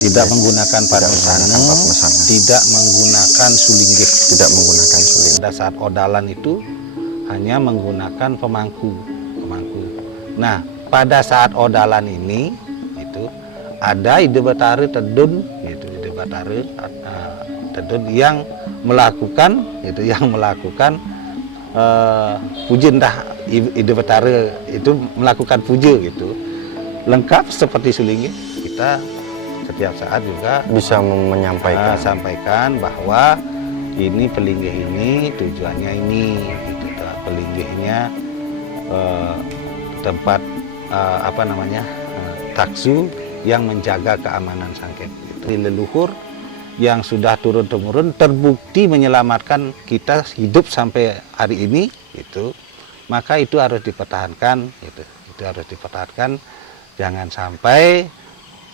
Tidak menggunakan padmesana, tidak menggunakan sulinggih. Tidak menggunakan suling. Pada saat odalan itu hanya menggunakan pemangku. Nah, pada saat odalan ini itu ada ide batare tedun gitu, ide batare tedun yang melakukan pujen dah ide batare itu melakukan puja gitu. Lengkap seperti sulinggih, kita setiap saat juga bisa sampaikan bahwa ini pelinggih ini tujuannya ini gitu. Pelinggihnya tempat taksu yang menjaga keamanan sangket itu. Leluhur yang sudah turun-temurun terbukti menyelamatkan kita hidup sampai hari ini itu, maka itu harus dipertahankan gitu. Itu harus dipertahankan, jangan sampai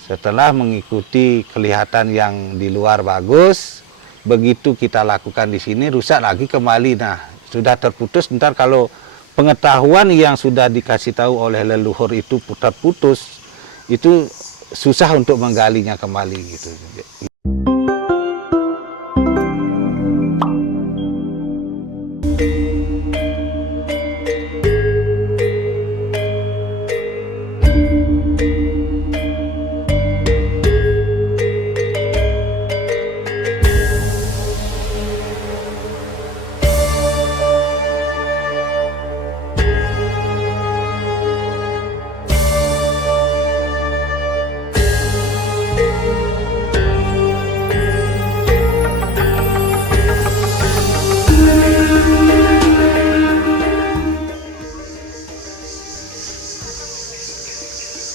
setelah mengikuti kelihatan yang di luar bagus, begitu kita lakukan di sini rusak lagi kembali. Nah, sudah terputus, ntar kalau pengetahuan yang sudah dikasih tahu oleh leluhur itu terputus, itu susah untuk menggalinya kembali gitu.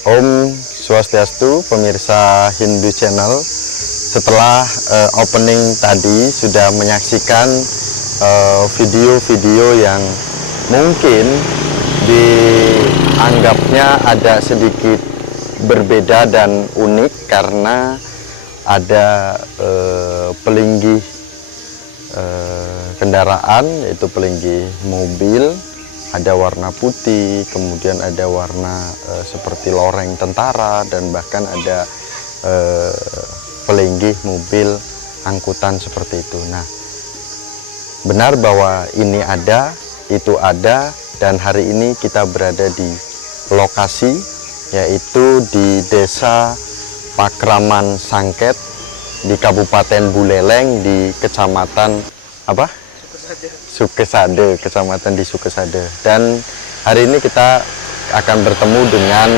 Om Swastiastu, pemirsa Hindu Channel. Setelah opening tadi sudah menyaksikan video-video yang mungkin dianggapnya ada sedikit berbeda dan unik karena ada pelinggih kendaraan, yaitu pelinggih mobil. Ada warna putih, kemudian ada warna seperti loreng tentara, dan bahkan ada pelinggih mobil angkutan seperti itu. Nah, benar bahwa ini ada, itu ada, dan hari ini kita berada di lokasi, yaitu di Desa Pakraman Sangket di Kabupaten Buleleng di Kecamatan apa? Sukesade, kecamatan di Sukesade. Dan hari ini kita akan bertemu dengan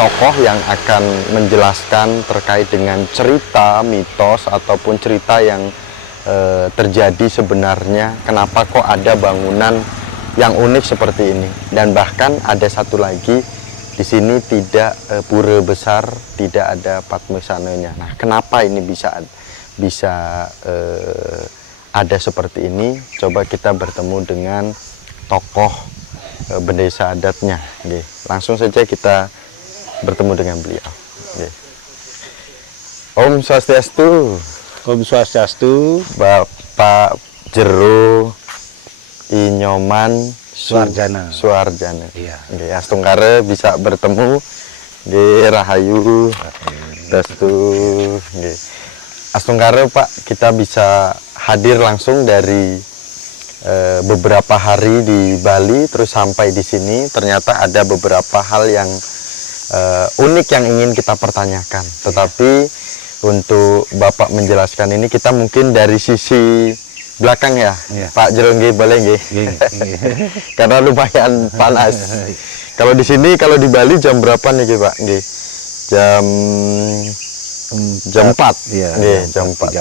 tokoh yang akan menjelaskan terkait dengan cerita, mitos, ataupun cerita yang terjadi sebenarnya. Kenapa kok ada bangunan yang unik seperti ini? Dan bahkan ada satu lagi, di sini tidak pura besar, tidak ada padmesananya. Nah, kenapa ini bisa ada seperti ini? Coba kita bertemu dengan tokoh bendesa adatnya. Langsung saja kita bertemu dengan beliau. Om Swastiastu. Om Swastiastu. Bapak Jero Inyoman Suarjana. Iya. Astungkare bisa bertemu di Rahayu. Dastu. Astungkare Pak, kita bisa hadir langsung dari beberapa hari di Bali, terus sampai di sini. Ternyata ada beberapa hal yang unik yang ingin kita pertanyakan. Tetapi untuk Bapak menjelaskan ini, kita mungkin dari sisi belakang ya, Pak Jerongge boleh nggih? Karena lumayan panas. Kalau di sini, kalau di Bali jam berapa nih Pak? Jam 4. Iya, jam 4.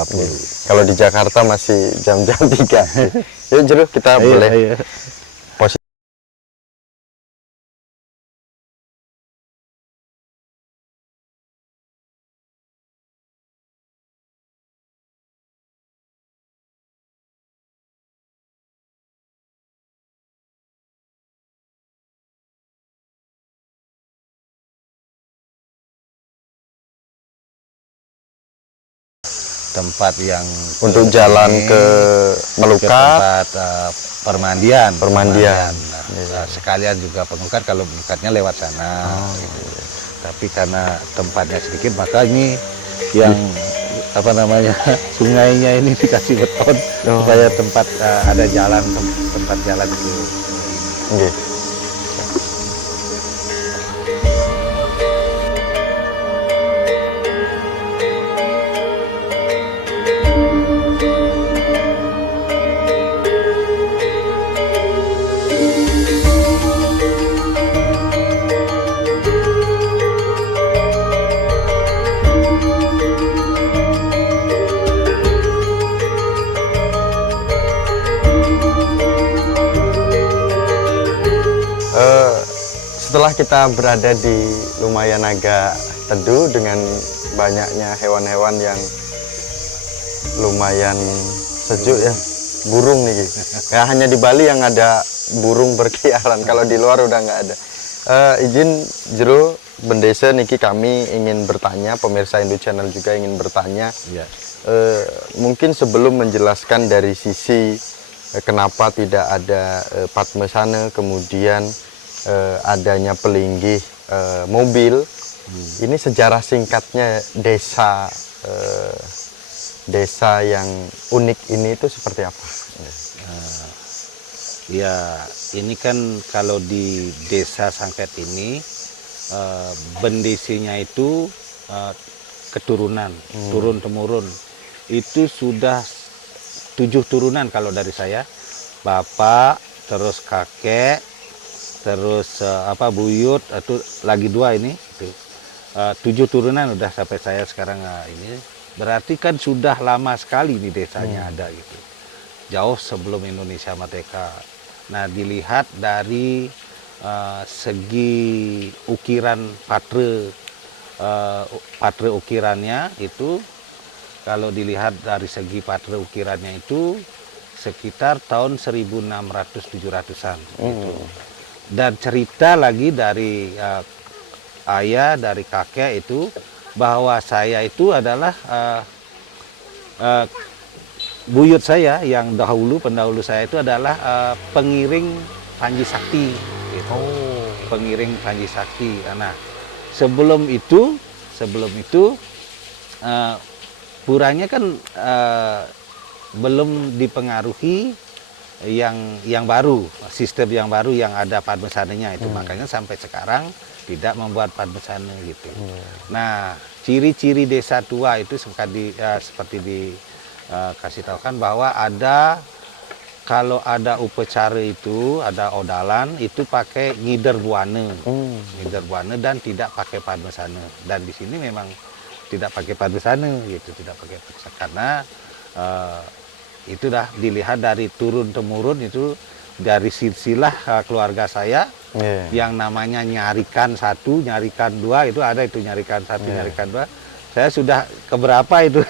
Kalau di Jakarta masih jam-jam 3. Yuk Jero, kita boleh posisi. Tempat yang untuk jalan ke Melukat, tempat permandian. Iya. Sekalian juga pengukat, kalau pengukatnya lewat sana. Gitu. Tapi karena tempatnya sedikit, maka ini yang apa namanya sungainya ini dikasih beton supaya tempat ada jalan tempat jalan itu. Nggih. Setelah kita berada di lumayan agak teduh dengan banyaknya hewan-hewan yang lumayan sejuk ya, burung nih. Ya, hanya di Bali yang ada burung berkeliaran, kalau di luar udah nggak ada. Izin Jero Bendesa niki kami ingin bertanya, pemirsa Indo Channel juga ingin bertanya. Ya. Mungkin sebelum menjelaskan dari sisi kenapa tidak ada Padmasana, kemudian adanya pelinggih mobil, ini sejarah singkatnya desa yang unik ini itu seperti apa? Ya, ini kan kalau di desa Sangket ini bendesinya itu keturunan, turun temurun. Itu sudah 7 turunan kalau dari saya, bapak, terus kakek, terus buyut, itu lagi 2 ini, itu 7 turunan udah sampai saya sekarang ini. Berarti kan sudah lama sekali di desanya ada gitu, jauh sebelum Indonesia merdeka. Nah, dilihat dari segi ukiran patre ukirannya itu, kalau dilihat dari segi patre ukirannya itu sekitar tahun 1600-700-an gitu. Dan cerita lagi dari ayah, dari kakek itu, bahwa saya itu adalah buyut saya yang pendahulu saya itu adalah pengiring Panji Sakti gitu. Pengiring Panji Sakti. Nah, sebelum itu puranya kan belum dipengaruhi yang baru, sistem yang baru yang ada Padmasananya itu. Makanya sampai sekarang tidak membuat Padmasana gitu. Nah, ciri-ciri desa tua itu seperti dikasih tahukan bahwa kalau ada upacara itu, ada odalan itu pakai ngider buana, dan tidak pakai Padmasana. Dan di sini memang tidak pakai Padmasana gitu, tidak pakai Padmasana karena itu dah dilihat dari turun temurun itu, dari silsilah keluarga saya yang namanya nyarikan 1, nyarikan 2 itu ada, itu nyarikan 1, nyarikan 2. Saya sudah keberapa itu?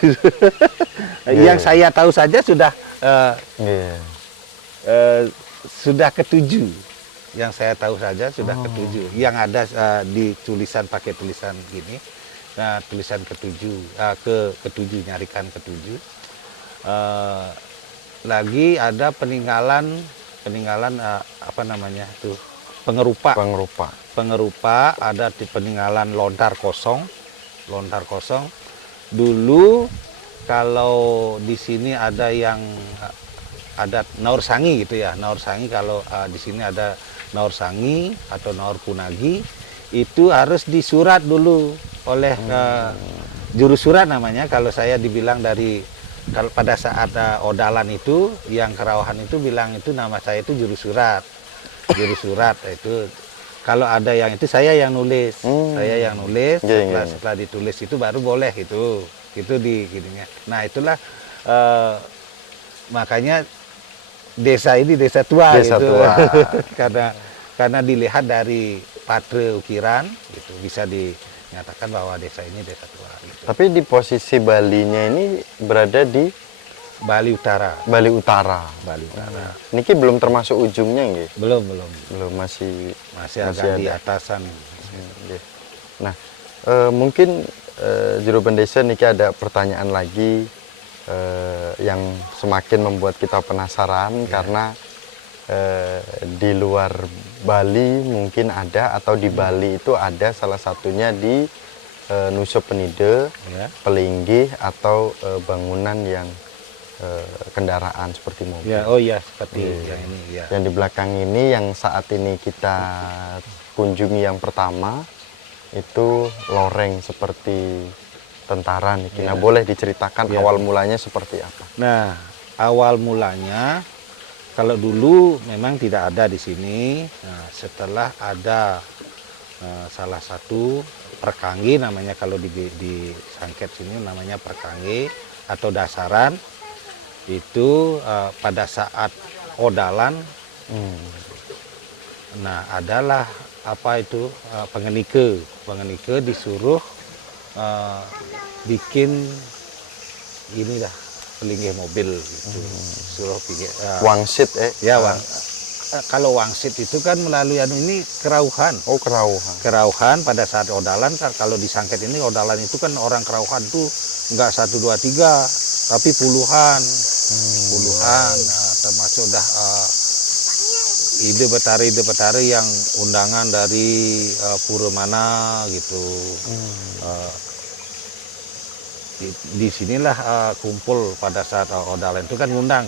Yang saya tahu saja sudah sudah ke-7. Yang saya tahu saja sudah ke-7. Yang ada di tulisan pakai tulisan gini. Nah, tulisan ke-7, ke-7, nyarikan ke-7. Lagi ada peninggalan apa namanya tuh, pengerupa ada di peninggalan lontar kosong. Dulu kalau di sini ada yang ada Naur Sangi gitu ya, Naur Sangi. Kalau di sini ada Naur Sangi atau Naur Punagi, itu harus disurat dulu oleh juru surat namanya. Kalau saya dibilang kalau pada saat odalan itu, yang kerawahan itu bilang itu nama saya itu juru surat itu. Kalau ada yang itu saya yang nulis, setelah ditulis itu baru boleh itu di gininya. Nah, itulah makanya desa ini desa tua gitu. karena dilihat dari patre ukiran itu bisa dinyatakan bahwa desa ini desa tua gitu. Tapi di posisi Balinya ini berada di Bali Utara. Niki belum termasuk ujungnya nggih? Belum, masih agak di atasan. Nah, mungkin Jero Bendesa niki ada pertanyaan lagi yang semakin membuat kita penasaran karena di luar Bali mungkin ada, atau di Bali itu ada, salah satunya di nusup penide, Ya. pelinggih atau bangunan yang kendaraan seperti mobil. Ya, oh ya, seperti Iya. yang ini ya. Yang di belakang ini yang saat ini kita kunjungi yang pertama itu loreng seperti tentara nih. Nah, Ya. boleh diceritakan Ya. awal mulanya seperti apa? Nah, awal mulanya kalau dulu memang tidak ada di sini. Nah, setelah ada salah satu perkanggi namanya, kalau di Sangket sini namanya perkanggi atau dasaran, itu pada saat odalan. Nah, adalah apa itu pengenike disuruh bikin ini dah pelinggih mobil gitu. Suruh bikin Wangsit ya kalau wangsit itu kan melalui ini kerauhan. Oh, kerauhan. Kerauhan pada saat odalan kan, kalau di Sangket ini odalan itu kan orang kerauhan tuh enggak 1 2 3 tapi puluhan. Nah, termasuk dah ide betari yang undangan dari pura mana gitu. Di sinilah kumpul pada saat odalan itu kan ngundang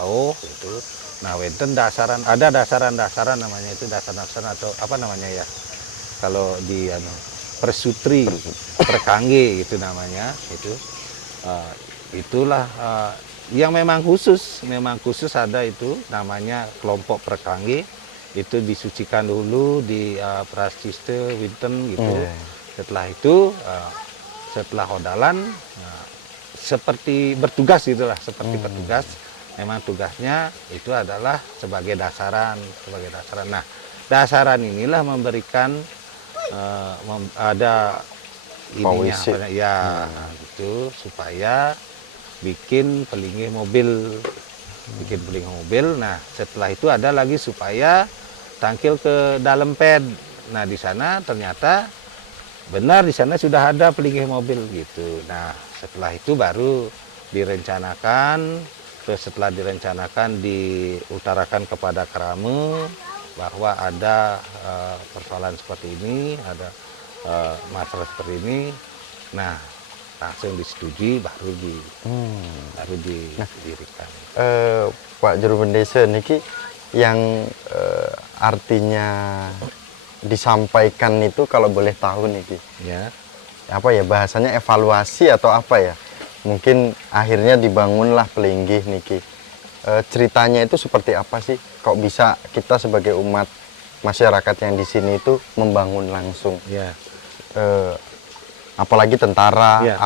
rauh gitu. Nah, wenten ada dasaran namanya itu, dasaran atau apa namanya ya, kalau di persutri perkangge gitu namanya itu. Itulah yang memang khusus ada itu namanya kelompok perkangge. Itu disucikan dulu di prasiste winten gitu. Setelah itu setelah odalan seperti bertugas gitulah, seperti bertugas. Memang tugasnya itu adalah sebagai dasaran. Nah, dasaran inilah memberikan ada ininya ya gitu, supaya bikin pelinggih mobil. Nah, setelah itu ada lagi supaya tangkil ke dalam ped. Nah, di sana ternyata benar di sana sudah ada pelinggih mobil gitu. Nah, setelah itu baru direncanakan. Terus setelah direncanakan diutarakan kepada Krame bahwa ada persoalan seperti ini, ada masalah seperti ini. Nah, langsung disetujui baru didirikan. Pak Juru Bendesa niki yang artinya disampaikan itu kalau boleh tahu niki. Ya. Apa ya bahasanya, evaluasi atau apa ya? Mungkin akhirnya dibangunlah pelinggih niki. Ceritanya itu seperti apa sih? Kok bisa kita sebagai umat masyarakat yang di sini itu membangun langsung? Ya. Apalagi tentara, Ya.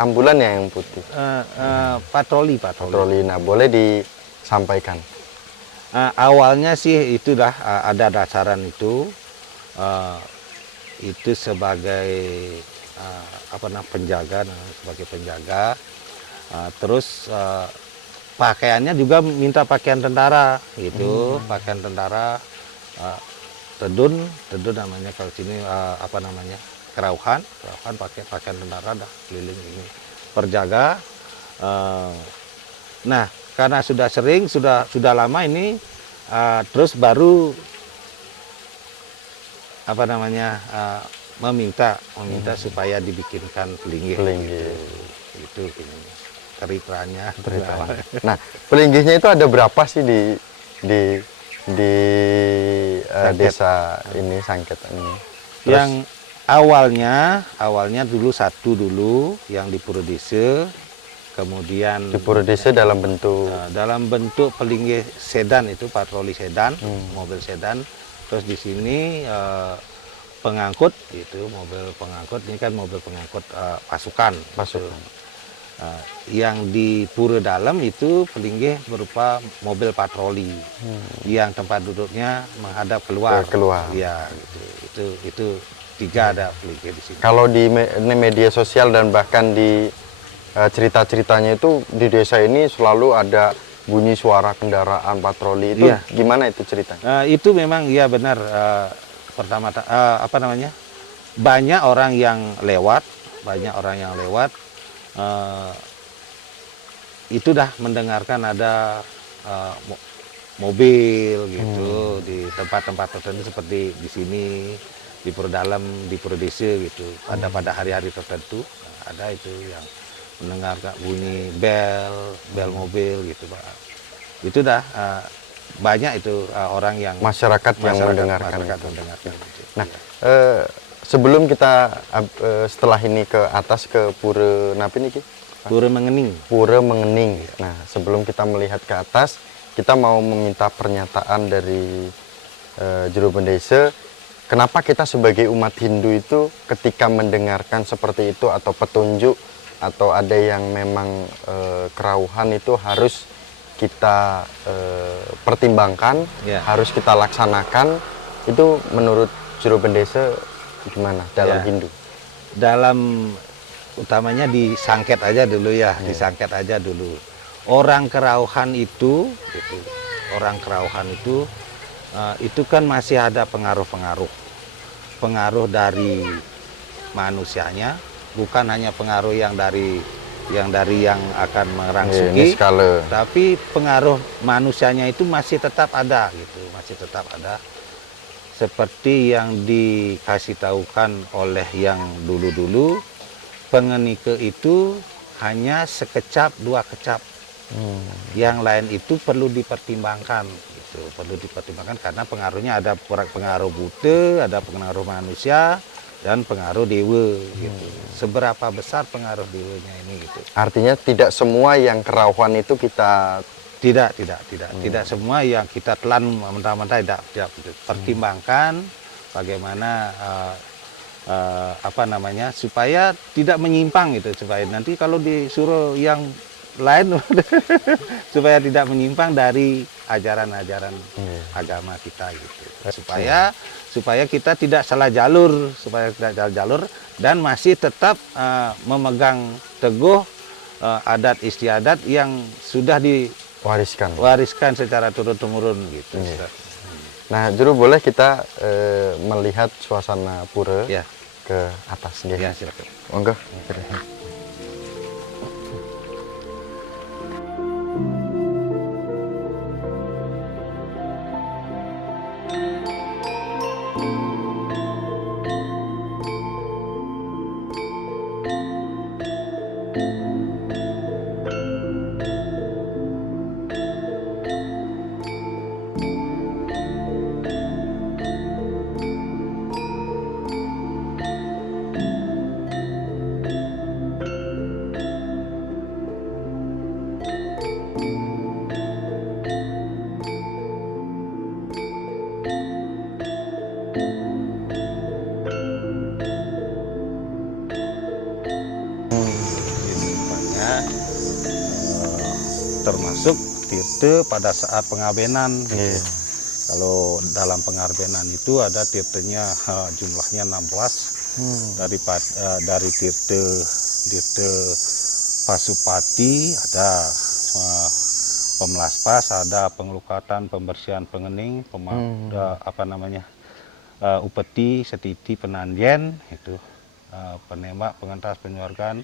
ambulan ya yang putih. Patroli. Nah, boleh disampaikan. Awalnya sih itu dah ada dasaran itu sebagai penjaga, sebagai penjaga. Terus pakaiannya juga minta pakaian tentara gitu, pakaian tentara, tedun namanya kalau sini kerauhan pakai pakaian tentara dah keliling ini berjaga. Nah, karena sudah sering, sudah lama ini, terus baru meminta supaya dibikinkan pelinggih. Gitu keritranya. Nah, pelinggihnya itu ada berapa sih di desa ini Sangket ini? Terus, yang awalnya dulu satu yang di Pura Desa, kemudian di Pura Desa dalam bentuk pelinggih sedan, itu patroli sedan, mobil sedan. Terus di sini pengangkut itu, mobil pengangkut ini kan mobil pengangkut pasukan. Yang di Pura Dalam itu pelinggih berupa mobil patroli yang tempat duduknya menghadap keluar. Ya, itu 3 ada pelinggih di sini. Kalau di media sosial dan bahkan di cerita-ceritanya itu di desa ini selalu ada bunyi suara kendaraan patroli itu. Gimana itu ceritanya? Itu memang ya benar. Pertama banyak orang yang lewat, itu dah mendengarkan ada mobil gitu di tempat-tempat tertentu seperti di sini. diperdalam, diperdesa gitu. Pada hari-hari tertentu ada itu yang mendengar bunyi bel mobil gitu Pak. Itu dah banyak itu orang yang masyarakat yang mendengarkan. Masyarakat itu. mendengarkan itu. Nah, Iya. sebelum kita setelah ini ke atas ke Pura Napi niki? Pura Mengening. Pura Mengening. Nah, sebelum kita melihat ke atas, kita mau meminta pernyataan dari Juru Bendesa. Kenapa kita sebagai umat Hindu itu ketika mendengarkan seperti itu atau petunjuk atau ada yang memang kerauhan itu harus kita pertimbangkan, Ya. harus kita laksanakan. Itu menurut Juru Bendesa gimana dalam Ya. Hindu? Dalam utamanya disangket aja dulu ya, disangket aja dulu. Orang kerauhan itu, gitu, orang kerauhan itu kan masih ada pengaruh dari manusianya, bukan hanya pengaruh yang dari yang akan merangsuki, tapi pengaruh manusianya itu masih tetap ada gitu, masih tetap ada. Seperti yang dikasih tahukan oleh yang dulu-dulu, pengenike itu hanya sekecap, 2 kecap. Yang lain itu perlu dipertimbangkan, gitu. Perlu dipertimbangkan karena pengaruhnya ada pengaruh buta, ada pengaruh manusia, dan pengaruh dewa, gitu. Seberapa besar pengaruh dewanya ini, gitu. Artinya tidak semua yang kerauhan itu kita Tidak semua yang kita telan mentah-mentah, tidak. Pertimbangkan bagaimana supaya tidak menyimpang gitu, supaya nanti kalau disuruh yang lain supaya tidak menyimpang dari ajaran-ajaran agama kita gitu. Supaya kita tidak salah jalur, dan masih tetap memegang teguh adat istiadat yang sudah diwariskan secara turun-temurun gitu. Nah, Juru, boleh kita melihat suasana pura ke atas nggih? Ya, silakan. Monggo. Termasuk tirte pada saat pengabenan. Gitu. Kalau dalam pengabenan itu ada tirtenya jumlahnya 16 dari tirte Pasupati, ada pemelaspas, ada pengelukatan, pembersihan pengening, upeti, setiti, penandian, itu penembak, pengentas, penyuargan,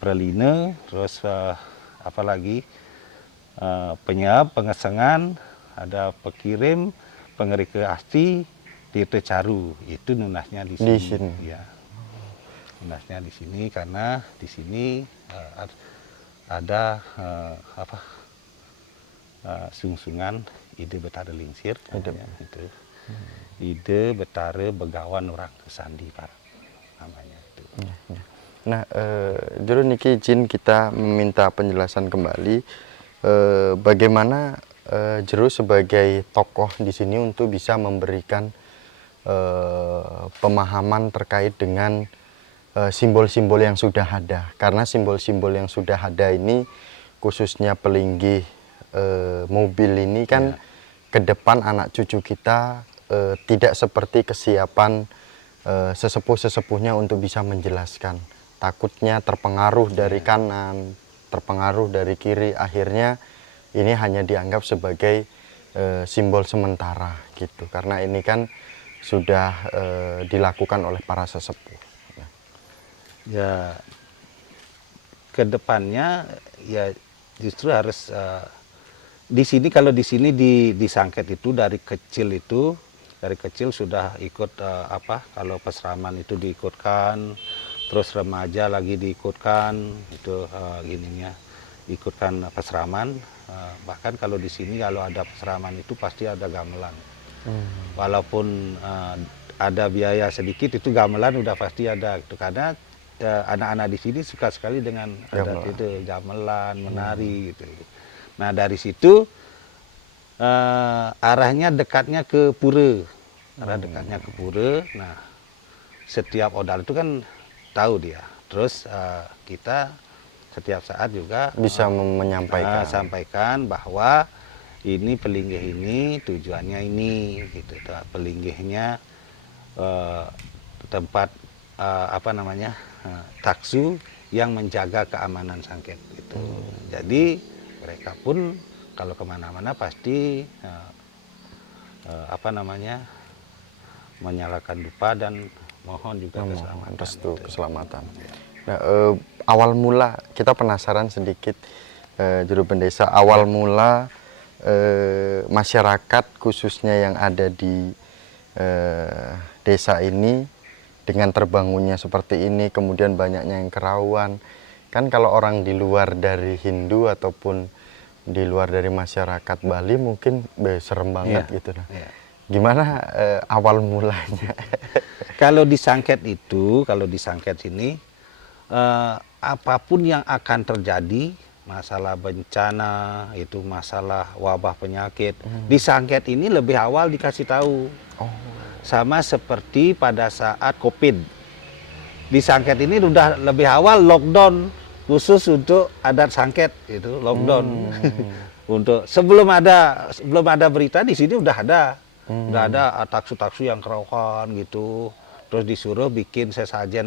preline, terus apalagi penyap, pengesengan, ada pekirim, pengerike asti, tirte caru. Itu nunasnya di sini. Ya. Nunasnya di sini karena di sini ada sungsungan ide betare lingsir, itu. Ide betare begawan orang kesandi namanya itu. Nah, Juru niki izin kita meminta penjelasan kembali bagaimana Juru sebagai tokoh di sini untuk bisa memberikan pemahaman terkait dengan simbol-simbol yang sudah ada. Karena simbol-simbol yang sudah ada ini, khususnya pelinggih mobil ini kan ke depan anak cucu kita tidak seperti kesiapan sesepuh-sesepuhnya untuk bisa menjelaskan. Takutnya terpengaruh dari kanan, terpengaruh dari kiri, akhirnya ini hanya dianggap sebagai simbol sementara gitu. Karena ini kan sudah dilakukan oleh para sesepuh. Ya, kedepannya ya justru harus di sini, kalau di sini disangket itu dari kecil itu dari kecil sudah ikut kalau peseraman itu diikutkan, terus remaja lagi diikutkan, itu gininya ikutkan peseraman. Bahkan kalau di sini kalau ada peseraman itu pasti ada gamelan. Walaupun ada biaya sedikit, itu gamelan udah pasti ada gitu. Karena anak-anak di sini suka sekali dengan adat itu, gamelan, menari gitu. Nah dari situ arahnya dekatnya ke pura, Nah setiap odal itu kan tahu dia. Terus kita setiap saat juga bisa menyampaikan sampaikan bahwa ini pelinggih ini tujuannya ini gitu. Pelinggihnya tempat taksu yang menjaga keamanan sangket gitu. Jadi mereka pun kalau kemana-mana pasti menyalakan dupa dan mohon juga keselamatan. Restu keselamatan. Nah, awal mula kita penasaran sedikit, Juru Bendesa, awal mula masyarakat khususnya yang ada di desa ini dengan terbangunnya seperti ini, kemudian banyaknya yang kerawan. Kan kalau orang di luar dari Hindu ataupun di luar dari masyarakat Bali mungkin serem banget gitu. Nah, gimana awal mulanya? Kalau di Sangket sini, apapun yang akan terjadi, masalah bencana, itu masalah wabah penyakit, di Sangket ini lebih awal dikasih tahu. Sama seperti pada saat COVID. Di Sangket ini udah lebih awal lockdown khusus untuk adat Sangket, itu lockdown. Untuk sebelum ada berita di sini udah ada taksu-taksu yang kerawan gitu. Terus disuruh bikin sesajen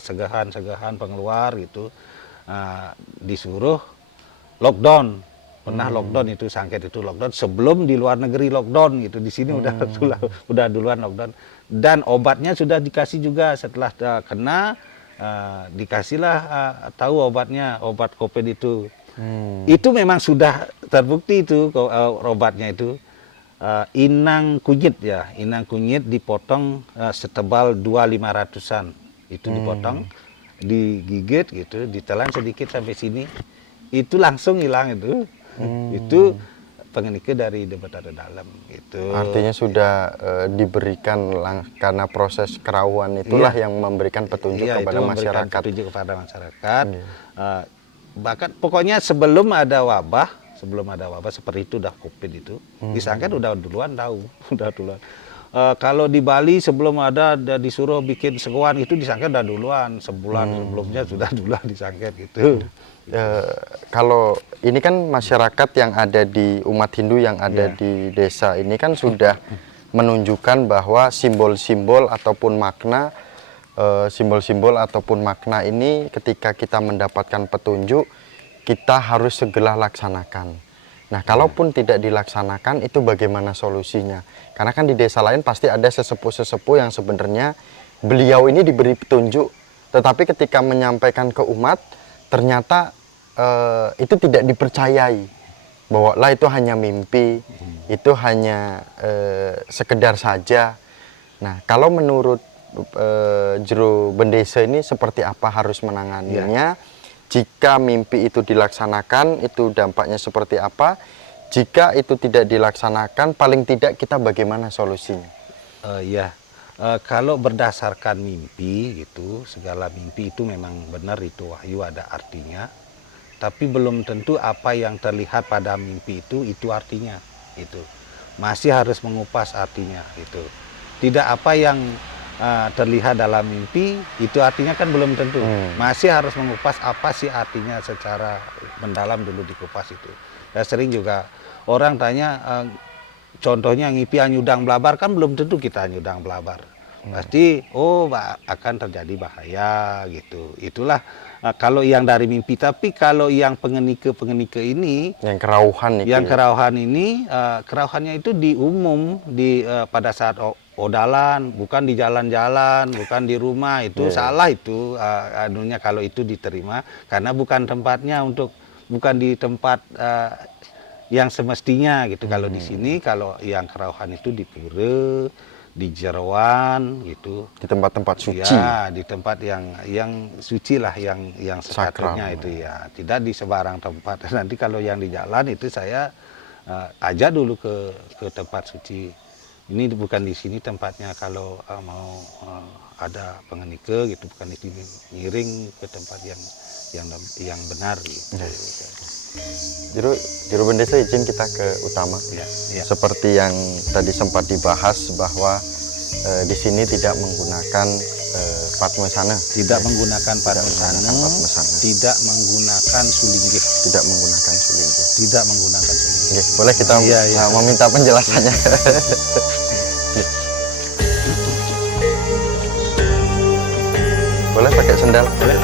segahan pengeluar gitu. Disuruh lockdown. Pernah lockdown itu Sangket itu lockdown sebelum di luar negeri lockdown gitu. Di sini udah duluan lockdown. Dan obatnya sudah dikasih juga setelah kena dikasihlah tahu obat COVID itu. Itu memang sudah terbukti itu obatnya itu. Inang kunyit dipotong setebal 2.500-an. Itu dipotong, digigit gitu, ditelan sedikit sampai sini. Itu langsung hilang itu. Itu pengenike dari Betara Dalam gitu. Artinya sudah diberikan karena proses kerawan itulah yang memberikan petunjuk kepada masyarakat. Petunjuk kepada masyarakat. Bahkan pokoknya sebelum ada wabah seperti itu udah COVID itu, di Sangket udah duluan tahu, kalau di Bali sebelum ada disuruh bikin segoan itu di Sangket udah duluan, sebulan sebelumnya sudah duluan di Sangket gitu. Kalau ini kan masyarakat yang ada di umat Hindu yang ada di desa ini kan sudah menunjukkan bahwa simbol-simbol ataupun makna ini ketika kita mendapatkan petunjuk kita harus segera laksanakan. Nah, kalaupun tidak dilaksanakan itu bagaimana solusinya? Karena kan di desa lain pasti ada sesepuh-sesepuh yang sebenarnya beliau ini diberi petunjuk, tetapi ketika menyampaikan ke umat ternyata itu tidak dipercayai bahwa lah itu hanya mimpi, itu hanya sekedar saja. Nah, kalau menurut Juru Bendesa ini seperti apa harus menanganinya? Jika mimpi itu dilaksanakan, itu dampaknya seperti apa? Jika itu tidak dilaksanakan, paling tidak kita bagaimana solusinya? Kalau berdasarkan mimpi gitu, segala mimpi itu memang benar, itu wahyu ada artinya. Tapi belum tentu apa yang terlihat pada mimpi itu artinya. Itu masih harus mengupas artinya. Itu tidak apa yang terlihat dalam mimpi itu artinya kan belum tentu. Masih harus mengupas apa sih artinya secara mendalam dulu dikupas itu. Ya sering juga orang tanya contohnya ngipi anyudang belabar, kan belum tentu kita anyudang belabar. Pasti akan terjadi bahaya gitu. Itulah kalau yang dari mimpi. Tapi kalau yang pengenike ini yang kerauhan ini kerauhannya itu di umum pada saat odalan, bukan di jalan-jalan, bukan di rumah. Itu salah itu kalau itu diterima karena bukan tempatnya bukan di tempat yang semestinya gitu. Kalau di sini, kalau yang kerauhan itu di pura, di Jeroan gitu. Di tempat-tempat suci. Ya, di tempat yang suci lah, yang sepatutnya Sakral. itu ya. Tidak di sebarang tempat. Nanti kalau yang di jalan itu saya ajak dulu ke tempat suci. Ini bukan di sini tempatnya, kalau mau ada pengenika gitu, bukan di sini, ngiring ke tempat yang benar gitu. Juru Bendesa, izin kita ke utama. Ya, ya. Seperti yang tadi sempat dibahas bahwa di sini tidak menggunakan padmasana. Tidak menggunakan padmasana, padmasana. tidak menggunakan sulinggih. Tidak menggunakan sulinggih. Tidak menggunakan sulinggih. Oke, boleh kita meminta penjelasannya? Boleh pakai sendal? Boleh.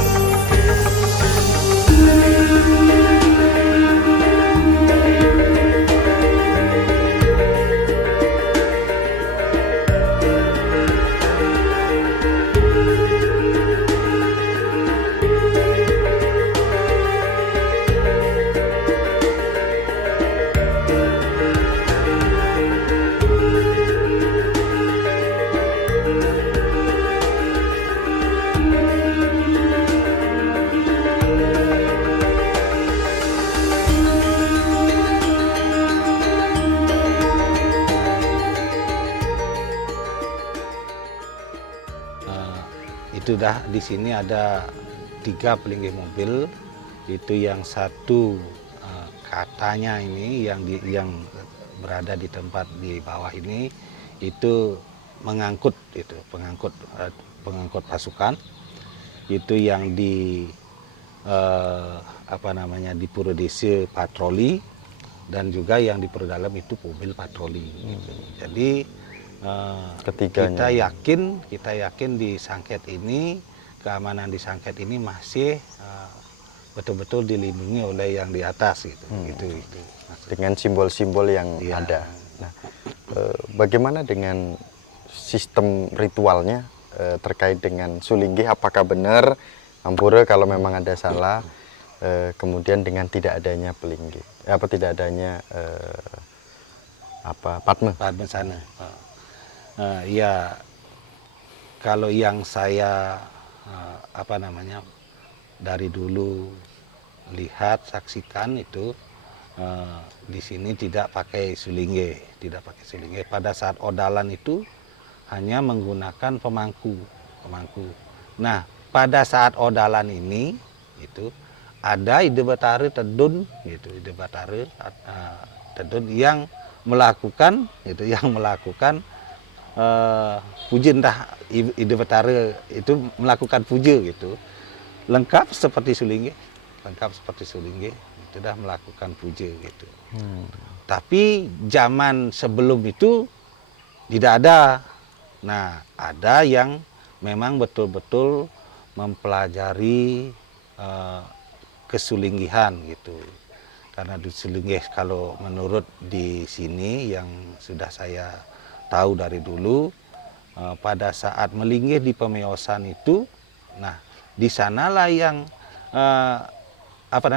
Itu dah, di sini ada 3 pelinggih mobil. Itu yang satu katanya ini yang berada di tempat di bawah ini itu mengangkut pengangkut pasukan. Itu yang di di Pura Desa patroli, dan juga yang di Perdalam itu mobil patroli. Gitu. Jadi Ketiganya. kita yakin di Sangket ini, keamanan di Sangket ini masih betul-betul dilindungi oleh yang di atas gitu. Gitu. Dengan simbol-simbol yang ada. Nah, bagaimana dengan sistem ritualnya terkait dengan sulinggih? Apakah benar Ampura kalau memang ada salah, kemudian dengan tidak adanya pelinggih, tidak adanya padmasana? Ya, kalau yang saya dari dulu lihat, saksikan itu di sini tidak pakai sulinggih, Pada saat odalan itu hanya menggunakan pemangku. Nah, pada saat odalan ini itu ada ide batare tedun gitu, tedun yang melakukan puja, entah ide batare itu melakukan puja gitu, lengkap seperti sulinggih, itu dah melakukan puja gitu. Tapi zaman sebelum itu tidak ada. Nah, ada yang memang betul-betul mempelajari kesulinggihan gitu. Karena di sulinggih, kalau menurut di sini yang sudah saya tahu dari dulu, pada saat melinggih di Pemeosan itu, nah di sanalah yang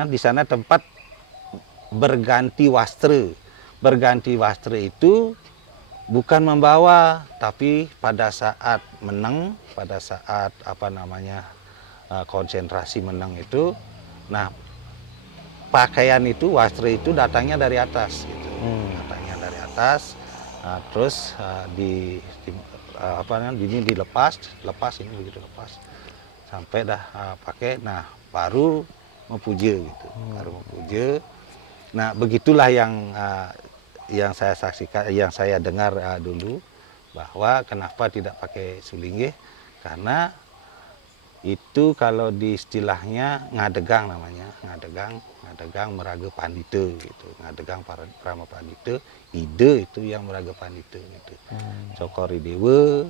di sana tempat berganti wastra. Berganti wastra itu bukan membawa, tapi pada saat menang, pada saat konsentrasi menang itu, nah pakaian itu, wastra itu datangnya dari atas gitu. Datangnya dari atas. Terus ini dilepas sampai dah pakai, nah baru memuja gitu, Nah, begitulah yang saya saksikan, yang saya dengar dulu, bahwa kenapa tidak pakai sulinggih, karena itu kalau di istilahnya ngadegang namanya, ngadegang meraga pandita gitu, ngadegang prama pandita, ide itu yang meraga pandita gitu. Cokori dewa,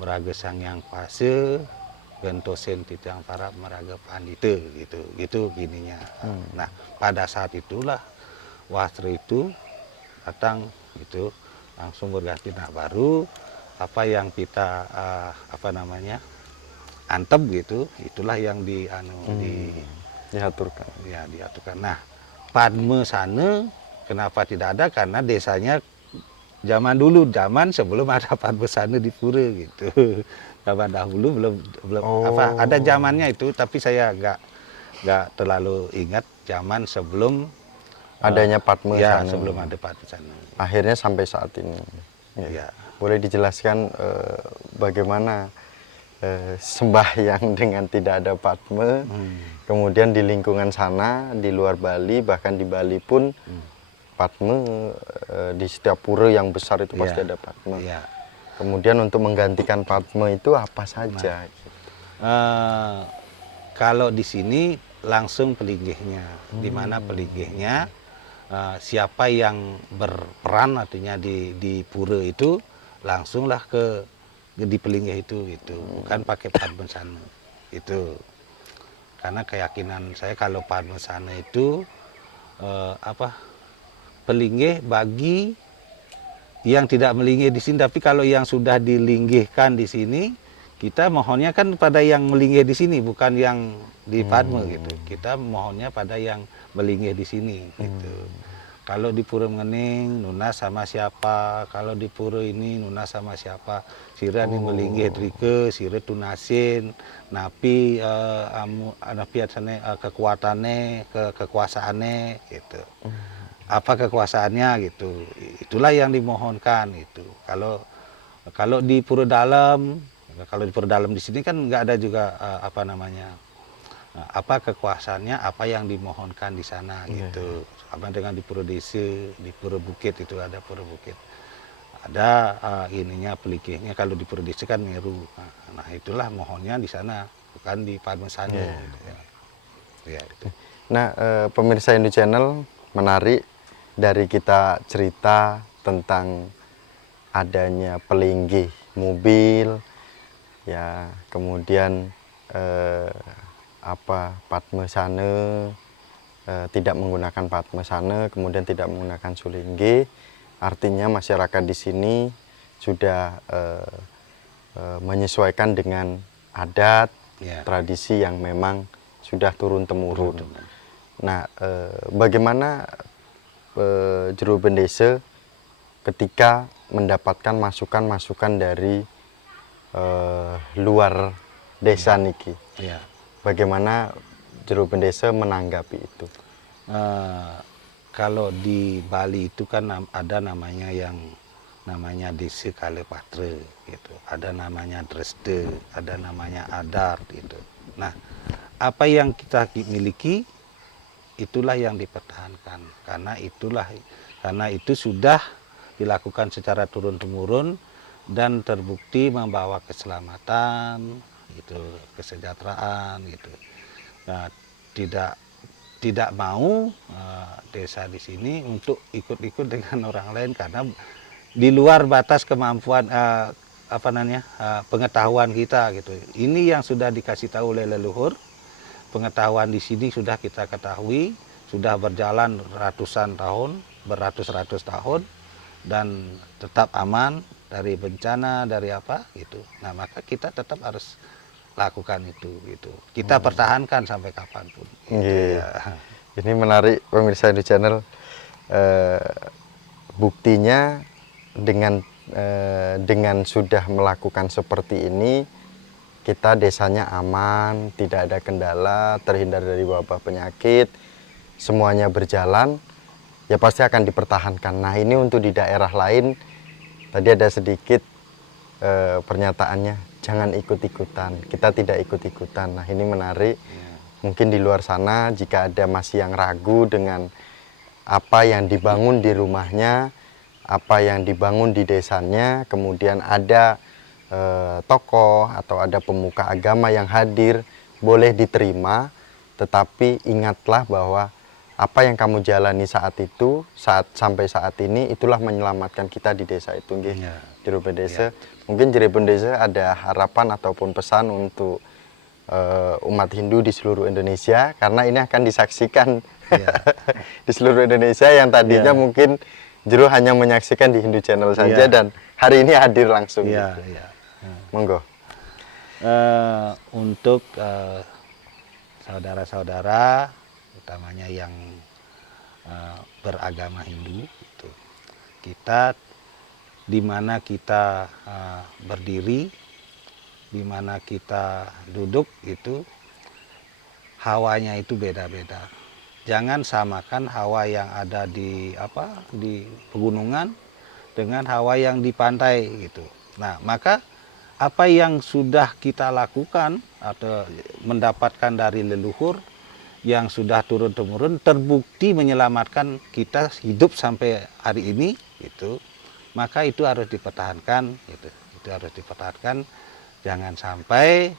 meraga sangyang kuasa, gentosen titiang para meraga pandita gitu gininya. Nah, pada saat itulah wastra itu datang gitu, langsung berganti. Nah, baru apa yang kita antep gitu, itulah yang diaturkan. Ya, diaturkan. Nah, Padme sana kenapa tidak ada? Karena desanya zaman dulu, zaman sebelum ada Padme sana di pura gitu. Zaman dahulu belum apa ada zamannya itu, tapi saya nggak terlalu ingat zaman sebelum Adanya Padme ya sana. sebelum ada Padme sana. Akhirnya sampai saat ini. Ya. Boleh dijelaskan bagaimana sembahyang dengan tidak ada Padme, kemudian di lingkungan sana, di luar Bali, bahkan di Bali pun Padme, di setiap pura yang besar itu pasti ada Padme. Ya. Kemudian untuk menggantikan Padme itu apa saja? Kalau di sini langsung pelinggihnya, di mana pelinggihnya siapa yang berperan artinya di pura itu langsunglah ke di pelinggih itu gitu, bukan pakai Padme sana itu. Karena keyakinan saya kalau Padme sana itu pelinggih bagi yang tidak melinggih di sini, tapi kalau yang sudah dilinggihkan di sini, kita mohonnya kan pada yang melinggih di sini, bukan yang di Padme gitu. Kita mohonnya pada yang melinggih di sini gitu. Kalau di Pura Mengening, Nuna sama siapa? Kalau di Pura ini Nuna sama siapa? Sira nih melinggih drike, sira tunasin, napi napi asane kekuatannya, kekuasaannya gitu. Apa kekuasaannya gitu. Itulah yang dimohonkan itu. Kalau di Pura Dalam, kalau di Pura Dalam di sini kan nggak ada juga apa namanya, apa kekuasaannya, apa yang dimohonkan di sana gitu. Sama dengan di Pura Desa, di Pura Bukit itu ada Pura Bukit. Ada ininya pelikihnya, kalau di Pura Desa kan Meru. Nah itulah mohonnya di sana, bukan di Padme sana. Gitu, ya. Ya, itu. Nah, pemirsa Indo Channel, menarik dari kita cerita tentang adanya pelinggih mobil, ya, kemudian Padme sana, tidak menggunakan Padme sana, kemudian tidak menggunakan sulingge. Artinya masyarakat di sini sudah menyesuaikan dengan adat, tradisi yang memang sudah turun temurun. Nah, bagaimana Jero Bendesa ketika mendapatkan masukan-masukan dari luar desa niki? Bagaimana Jero Bendesa menanggapi itu? Kalau di Bali itu kan ada namanya yang namanya Desa Kalepatre gitu. Ada namanya Dresde, ada namanya Adar gitu. Nah, apa yang kita miliki itulah yang dipertahankan, karena itu sudah dilakukan secara turun temurun dan terbukti membawa keselamatan gitu, kesejahteraan gitu. Nah, tidak mau desa di sini untuk ikut-ikut dengan orang lain karena di luar batas kemampuan pengetahuan kita gitu. Ini yang sudah dikasih tahu oleh leluhur. Pengetahuan di sini sudah kita ketahui, sudah berjalan ratusan tahun, beratus-ratus tahun dan tetap aman dari bencana, dari apa gitu. Nah, maka kita tetap harus lakukan itu gitu. Kita pertahankan sampai kapanpun. Gitu, ya. Ini menarik pemirsa Indo Channel. Buktinya dengan sudah melakukan seperti ini, kita desanya aman, tidak ada kendala, terhindar dari wabah penyakit, semuanya berjalan, ya pasti akan dipertahankan. Nah, ini untuk di daerah lain, tadi ada sedikit pernyataannya, jangan ikut-ikutan, kita tidak ikut-ikutan. Nah, ini menarik. Mungkin di luar sana jika ada masih yang ragu dengan apa yang dibangun di rumahnya, apa yang dibangun di desanya, kemudian ada tokoh atau ada pemuka agama yang hadir, boleh diterima, tetapi ingatlah bahwa apa yang kamu jalani saat itu, sampai saat ini, itulah menyelamatkan kita di desa itu. Jero Bendesa. Mungkin Jero Bendesa ada harapan ataupun pesan untuk umat Hindu di seluruh Indonesia, karena ini akan disaksikan di seluruh Indonesia yang tadinya mungkin Jero hanya menyaksikan di Hindu Channel saja dan hari ini hadir langsung. Monggo. Untuk saudara-saudara, utamanya yang beragama Hindu itu. Kita di mana kita berdiri, di mana kita duduk itu hawanya itu beda-beda. Jangan samakan hawa yang ada di pegunungan dengan hawa yang di pantai gitu. Nah, maka apa yang sudah kita lakukan atau mendapatkan dari leluhur yang sudah turun-temurun terbukti menyelamatkan kita hidup sampai hari ini gitu. Maka itu harus dipertahankan gitu. Itu harus dipertahankan, jangan sampai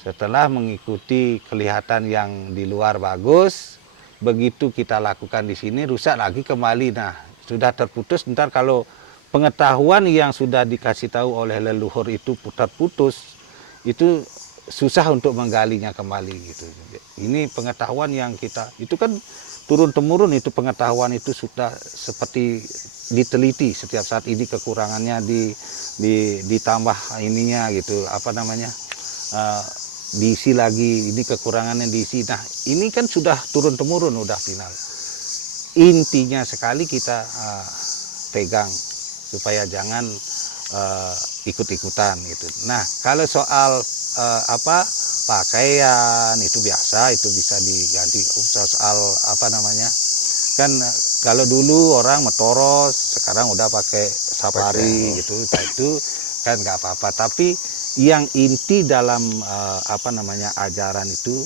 setelah mengikuti kelihatan yang di luar bagus, begitu kita lakukan di sini rusak lagi kembali. Nah, sudah terputus, ntar kalau pengetahuan yang sudah dikasih tahu oleh leluhur itu terputus, itu susah untuk menggalinya kembali gitu. Ini pengetahuan yang kita, itu kan turun-temurun, itu pengetahuan itu sudah seperti diteliti setiap saat. Ini kekurangannya ditambah ininya gitu, diisi lagi, ini kekurangannya diisi. Nah, ini kan sudah turun-temurun, udah final. Intinya sekali kita pegang supaya jangan ikut-ikutan gitu. Nah, kalau soal pakaian itu biasa, itu bisa diganti. Soal kan kalau dulu orang metoros, sekarang udah pakai safari gitu. Nah, itu kan nggak apa-apa. Tapi yang inti dalam ajaran itu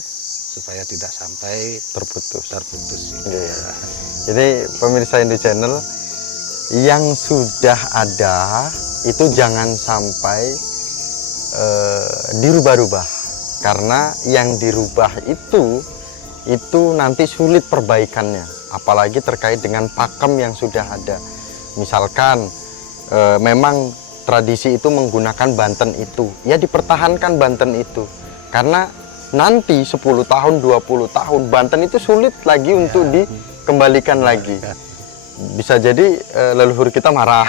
supaya tidak sampai terputus gitu. Yeah. Jadi pemirsa Hindu Channel, yang sudah ada itu jangan sampai dirubah-rubah, karena yang dirubah itu nanti sulit perbaikannya, apalagi terkait dengan pakem yang sudah ada. Misalkan memang tradisi itu menggunakan Banten itu, ya dipertahankan Banten itu, karena nanti 10 tahun, 20 tahun Banten itu sulit lagi untuk dikembalikan lagi. Bisa jadi leluhur kita marah,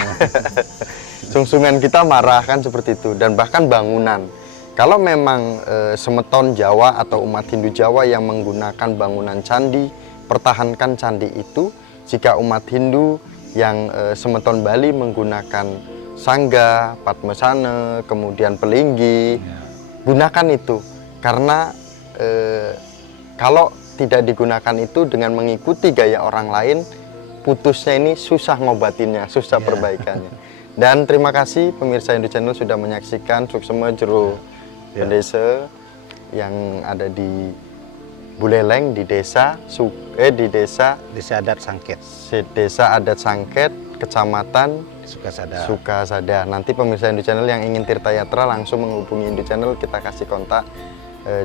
sungsungan kita marah kan seperti itu. Dan bahkan bangunan, kalau memang semeton Jawa atau umat Hindu Jawa yang menggunakan bangunan candi, pertahankan candi itu. Jika umat Hindu yang semeton Bali menggunakan sangga, padmasana, kemudian pelinggi, gunakan itu. Karena kalau tidak digunakan itu dengan mengikuti gaya orang lain, putusnya ini susah ngobatinnya, susah perbaikannya. Dan terima kasih pemirsa Hindu Channel sudah menyaksikan Suksema Jero Bendesa yang ada di Buleleng, di desa Adat Sangket. Desa Adat Sangket, Kecamatan Sukasada. Nanti pemirsa Hindu Channel yang ingin tirta yatra langsung menghubungi Hindu Channel, kita kasih kontak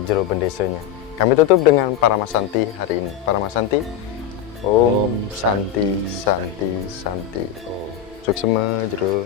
Jero Bendesanya. Kami tutup dengan Paramasanti hari ini. Paramasanti, Om Santi Santi Santi. Suksema Jero.